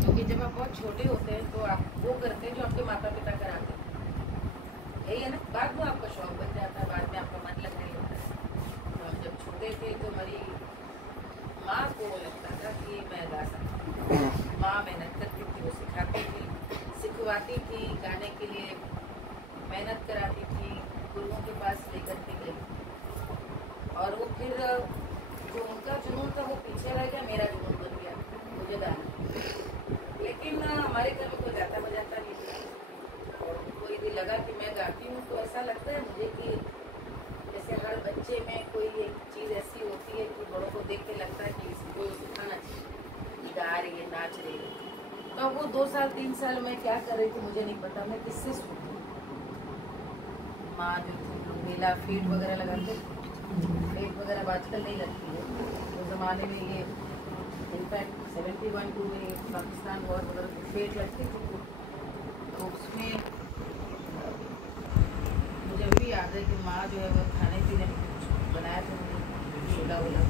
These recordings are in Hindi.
क्योंकि जब आप बहुत छोटे होते हैं तो आप वो करते हैं जो आपके माता पिता कराते हैं, यही है ना। बाद में आपका शौक बन जाता है, बाद में आपका मन लगने लगता है। तो हम जब छोटे थे तो हमारी माँ को लगता था कि मैं गा सकती हूँ। माँ मेहनत करती थी, वो सिखाती थी, सिखवाती थी गाने के लिए, मेहनत कराती थी, गुरुओं के पास लेकर के गई। और वो फिर जो उनका जुनून था वो पीछे रह गया, मेरा जुनून बन गया मुझे गाना। लेकिन हमारे घर में कोई गाता बजाता नहीं था, और उनको यदि लगा कि मैं गाती हूँ तो ऐसा लगता है मुझे कि जैसे हर बच्चे में कोई एक चीज़ ऐसी होती है कि बड़ों को देख के लगता है कि इसको सिखाना चाहिए, गा रही है, नाच रही है। तो वो 2 साल 3 साल में क्या कर रही थी मुझे नहीं पता, मैं किससे सुनती। माँ जो थी मेला फीड वगैरह लगाते, फीड वगैरह आजकल नहीं लगती है, उस ज़माने में ये इनफैक्ट 71 में पाकिस्तान वॉर वगैरह फीड लगती थी। तो उसमें मुझे अभी याद है कि माँ जो है वो खाने पीने में कुछ बनाया था, छोला वोला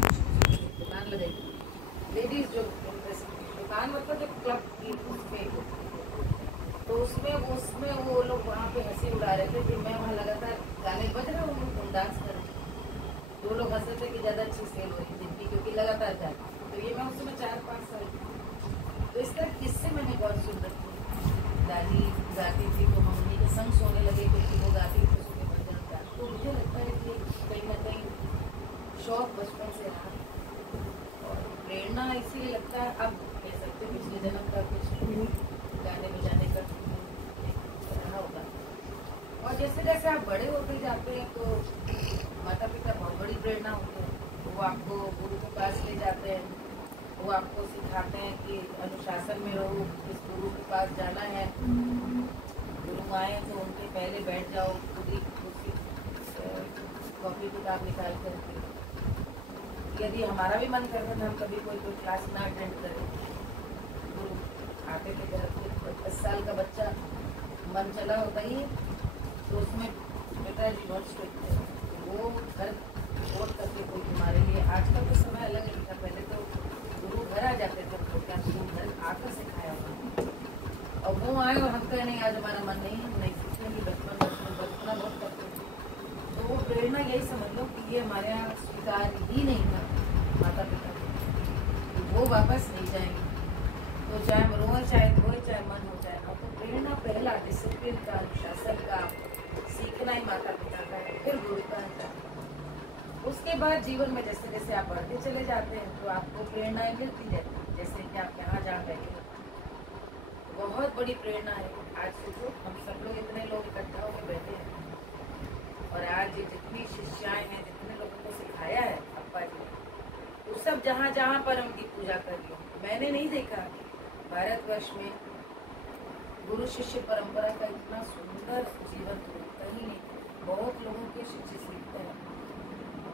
दुकान लगाई, लेडीज़ जो दुकान मतलब जो क्लब की उसमें, तो उसमें वो लोग वहाँ पे हंसी उड़ा रहे थे कि मैं वहाँ लगातार गाने बज रहे हूँ, तुम डांस कर रहे। दो लोग हंस रहे थे कि ज़्यादा अच्छी सेल हो रही जिनकी, क्योंकि लगातार गाने। तो ये मैं उस समय 4-5 साल की। तो इस तरह किस्से मैंने बहुत सुन रखी। दादी गाती थी तो हम उन्हीं के संग सोने लगे, क्योंकि वो गाती थी सुबह भजन का। तो मुझे लगता है कि कहीं ना कहीं शौक बचपन से रहा, और प्रेरणा इसीलिए लगता है अब कह सकते पिछले जन्म का कुछ गाने बजाने का रहा होगा। और जैसे जैसे आप बड़े होते जाते हैं तो माता पिता बहुत बड़ी प्रेरणा होती है। वो आपको गुरु के पास ले जाते हैं, वो आपको सिखाते हैं कि अनुशासन में रहो, किस गुरु के पास जाना है। गुरु आए तो उनके पहले बैठ जाओ, खुद ही कॉपी किताब निकाल करके। यदि हमारा भी मन करता था हम कभी कोई क्लास ना अटेंड करें, गुरु आते थे घर पे, 10 साल का बच्चा मन चला होता ही, तो उसमें पिताजी बहुत स्ट्रिक्ट थे, वो घर वोट करके कोई हमारे लिए। आजकल तो समय अलग ही था, पहले तो गुरु घर आ जाते थे, तो क्या गुरु घर आकर सिखाया होगा। और वो आए और हम कहें नहीं आज हमारा मन नहीं सीखेंगे, बचपना बहुत करते थे। तो वो प्रेरणा यही समझ लो कि ये हमारे यहाँ स्वीकार ही नहीं था माता पिता को, वो वापस नहीं जाएंगे। तो चाहे हम रोए चाहे धोए चाहे मन हो जाए, अब तो प्रेरणा पहला डिसिप्लिन का, अनुशासन का सीखना ही माता पिता का है, फिर गुरु का है। उसके बाद जीवन में जैसे जैसे आप बढ़ते चले जाते हैं तो आपको प्रेरणाएं मिलती रहती है। जैसे कि आप यहाँ जहाँ बैठे हैं, बहुत बड़ी प्रेरणा है। आज सोचो हम सब लोग इतने लोग इकट्ठा होकर बैठे हैं, और आज जितनी शिष्याएं हैं, जितने लोगों को सिखाया है अप्पा जी, वो सब जहाँ जहाँ पर उनकी पूजा कर रही हो। मैंने नहीं देखा भारतवर्ष में गुरु शिष्य परंपरा का इतना सुंदर जीवन कहीं नहीं। बहुत लोगों के शिष्य सीखते हैं,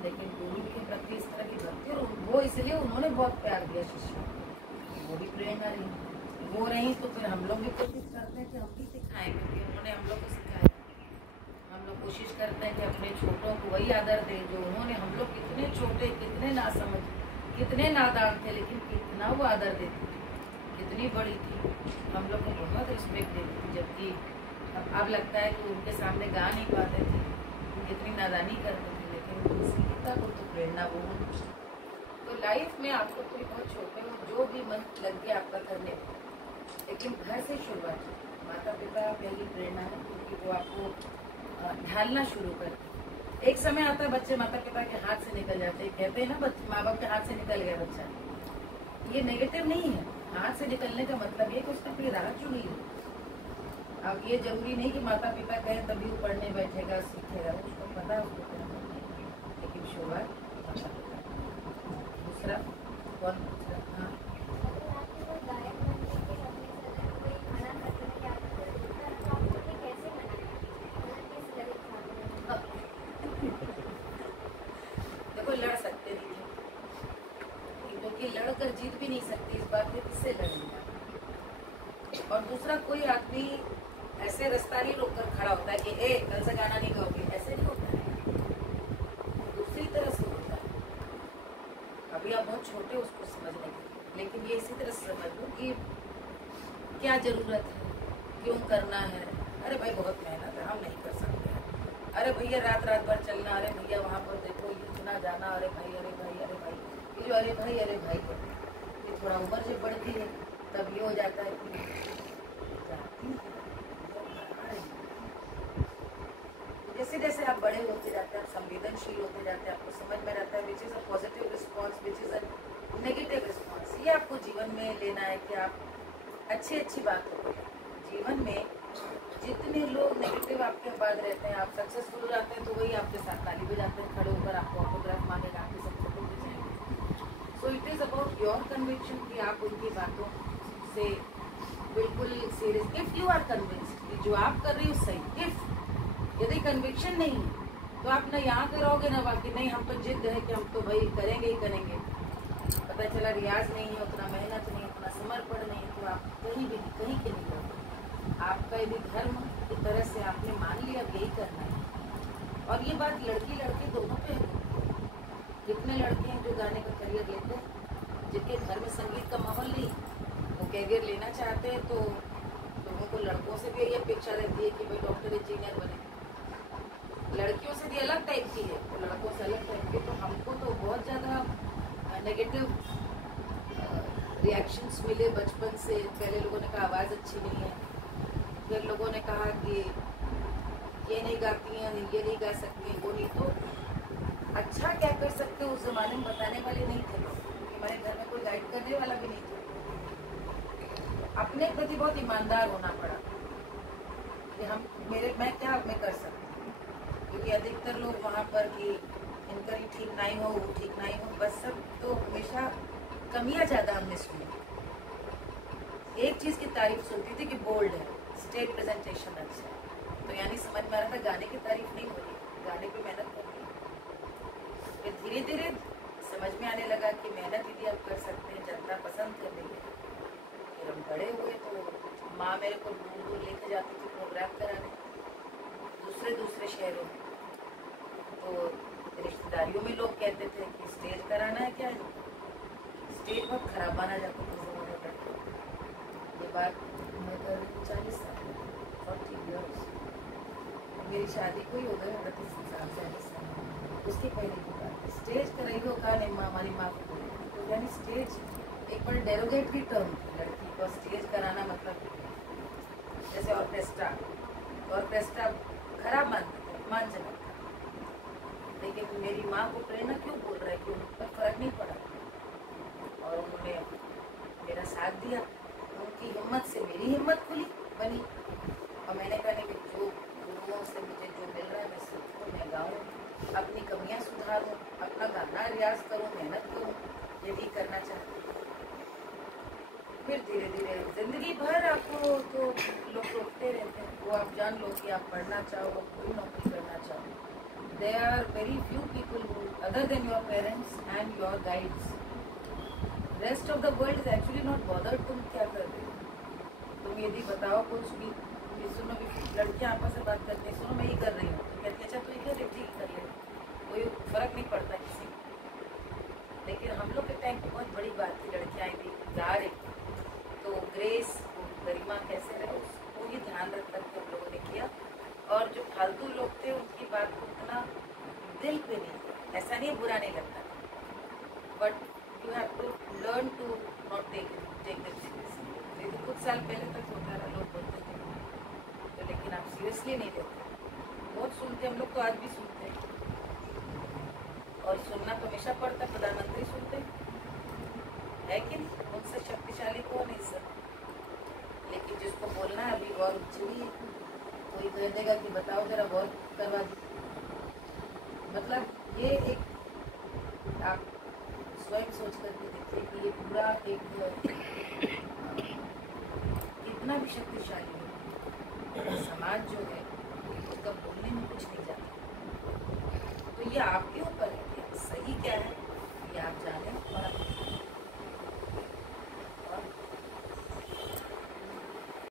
लेकिन गुरु के प्रति इस तरह की भक्ति, और वो इसलिए उन्होंने बहुत प्यार दिया शिष्य, वो भी प्रेरणा रही। वो रही तो फिर हम लोग भी कोशिश करते हैं कि हम भी सिखाएं, क्योंकि उन्होंने हम लोग को सिखाया। हम लोग कोशिश करते हैं कि अपने छोटों को वही आदर दें जो उन्होंने। हम लोग कितने छोटे, कितने नासमझ, कितने नादान थे, लेकिन कितना वो आदर देते थे, कितनी बड़ी थी, हम लोग को बहुत रिस्पेक्ट देती थी। जबकि अब लगता है कि उनके सामने गा नहीं पाते थे, कितनी नादानी करते थे, लेकिन सीखता को तो प्रेरणा वो होती। तो लाइफ में आपको कोई बहुत छोटे हो, जो भी मन लग गया आपका करने, लेकिन घर से शुरुआत। माता पिता पहली प्रेरणा है, क्योंकि वो आपको ढालना शुरू करते। एक समय आता है बच्चे माता पिता के हाथ से निकल जाते हैं, कहते हैं ना बच्चे माँ बाप के हाथ से निकल गया बच्चा, ये नेगेटिव नहीं है। हाथ से निकलने का मतलब ये कि उसने अपनी राह चुनी है। अब ये जरूरी नहीं कि माता पिता कहें तभी वो पढ़ने बैठेगा, सीखेगा, उसको पता है उसको क्या करना है। लेकिन शुरुआत माता पिता। दूसरा कौन दूसरा? हाँ, देखो लड़ सकते नहीं थे, क्योंकि लड़कर जीत भी नहीं सकती, इस बात में किससे लड़ेंगे। और दूसरा कोई आदमी ऐसे रास्ता नहीं रोक कर खड़ा होता है कि ए कल से गाना नहीं गाओगे, ऐसे नहीं होता है, दूसरी तरह से होता है। अभी आप बहुत छोटे उसको समझने के, लेकिन ये इसी तरह समझ लो कि क्या ज़रूरत है, क्यों करना है, अरे भाई बहुत मेहनत है, हम नहीं कर सकते हैं, अरे भैया रात रात भर चलना, अरे भैया वहाँ पर देखो इतना जाना, अरे भाई अरे भाई अरे भाई, ये जो अरे भाई है, ये थोड़ा उम्र जब बढ़ती है तब ये हो जाता है कि जैसे जैसे आप बड़े होते जाते हैं, आप संवेदनशील होते जाते हैं, आपको समझ में रहता है which is a positive response, which is a negative response. ये आपको जीवन में लेना है कि आप अच्छी बातों को जीवन में जितने लोग नेगेटिव आपके बाद रहते हैं, आप सक्सेसफुल हो जाते हैं तो वही आपके साथ ताली बजाते हैं, खड़े होकर आपको ऑटोग्राफ मांगेगा, आपके सब फोटो खींचेंगे। So it is about your conviction कि आप उनकी बातों से बिल्कुल serious, if you are convinced कि जो आप कर रही हो सही, इफ़ यदि कन्विक्शन नहीं तो आप ना यहाँ करोगे ना बाकी, नहीं हम तो जिद है कि हम तो भाई करेंगे ही करेंगे, पता चला रियाज नहीं है, उतना मेहनत नहीं, उतना समर्पण नहीं, तो आप कहीं भी कहीं के नहीं रहोगे। आपका यदि धर्म की तरह से आपने मान लिया यही करना है, और ये बात लड़की लड़के दोनों पे है। कितने लड़के हैं जो गाने का करियर लेते हैं, जिनके घर में संगीत का माहौल नहीं, वो करियर लेना चाहते हैं तो उनको लड़कों से भी यही अपेक्षा रहती है कि भाई डॉक्टर इंजीनियर बने, लड़कियों से भी अलग टाइप की है तो लड़कों से अलग टाइप की। तो हमको तो बहुत ज़्यादा नेगेटिव रिएक्शंस मिले बचपन से। पहले लोगों ने कहा आवाज़ अच्छी नहीं है, फिर लोगों ने कहा कि ये नहीं गाती हैं, ये नहीं गा सकती हैं, वो नहीं। तो अच्छा क्या कर सकते उस ज़माने में बताने वाले नहीं थे लोग, क्योंकि हमारे घर में कोई गाइड करने वाला भी नहीं था। अपने प्रति बहुत ईमानदार होना पड़ा कि मैं क्या कर सकती हूँ, क्योंकि अधिकतर लोग वहाँ पर कि इनका ये ठीक नहीं हो, वो ठीक नहीं हो, बस सब तो हमेशा कमियाँ ज़्यादा हमने सुनी। एक चीज़ की तारीफ सुनती थी कि बोल्ड है, स्टेज प्रेजेंटेशन अच्छा है, तो यानी समझ में आ रहा था गाने की तारीफ नहीं हो रही, गाने पे मेहनत करनी है। फिर धीरे धीरे समझ में आने लगा कि मेहनत यदि आप कर सकते हैं, जनता पसंद कर रही है। फिर हम बड़े हुए तो माँ मेरे को दूर दूर लेके जाती थी प्रोग्राम कराने, दूसरे शहरों में। तो रिश्तेदारियों में लोग कहते थे कि स्टेज कराना है क्या है, स्टेज बहुत खराब माना जाता था ज़माने पर। ये बात मैं कर रही हूँ 40 साल 40 ईयर्स, मेरी शादी को ही हो गए 38 साल 40 साल, उसके पहले की बात। स्टेज कर रही हो कहा नहीं, हमारी माँ को बोली, तो यानी स्टेज एक बड़ी डेरोगेटरी टर्म थी लड़की को स्टेज कराना, मतलब जैसे ऑर्केस्ट्रा खराब मानते थे, अपमानजनक था। लेकिन मेरी माँ को प्रेरणा क्यों बोल रहा है कि उन पर फर्क नहीं पड़ा, और उन्होंने मेरा साथ दिया, उनकी हिम्मत से मेरी हिम्मत बनी, और मैंने कहा नहीं, जो गुरुओं से मुझे जो मिल रहा है मैं सीखूँ, मैं गाऊँ, अपनी कमियाँ सुधारूँ, अपना गाना रियाज करूँ, मेहनत करूँ, यदि करना चाहती हूँ। फिर धीरे धीरे जिंदगी भर आपको तो लोग रोकते रहते हैं, वो आप जान लो कि आप पढ़ना चाहो, कोई नौकरी करना चाहो, there are very few people who other than your parents and your guides, rest of the world is actually not bothered तुम क्या कर रहे हो। तुम यदि बताओ कुछ भी, सुनो भी, लड़कियाँ आपस से बात करती हैं, सुनो मैं ये कर रही हूँ, तो कहती है अच्छा तो ये कर ले, ठीक कर ले, कोई फर्क नहीं पड़ता किसी को। लेकिन हम लोग के टाइम पे बहुत बड़ी बात थी, लड़कियाँ यदि गा रही तो ग्रेस, गरिमा कैसे रहे उसको ही ध्यान रख करके हम लोगों ने किया। और जो फालतू लोग थे उनकी बात को उतना दिल पे नहीं, ऐसा नहीं बुरा नहीं लगता, but you have to learn to not take this seriously. लेकिन कुछ साल पहले तक होता रहा, लोग बोलते थे तो, लेकिन आप सीरियसली नहीं लेते। बहुत सुनते हम लोग, तो आज भी सुनते हैं, और सुनना तो हमेशा पड़ता, प्रधानमंत्री सुनते है कि नहीं, उनसे शक्तिशाली कौन है सर। लेकिन जिसको बोलना है अभी गौर चाहिए, कोई कह देगा कि बताओ जरा गौर करवा दी, मतलब ये एक आप स्वयं सोच करके देखिए कि ये पूरा एक कितना भी शक्तिशाली है समाज जो है,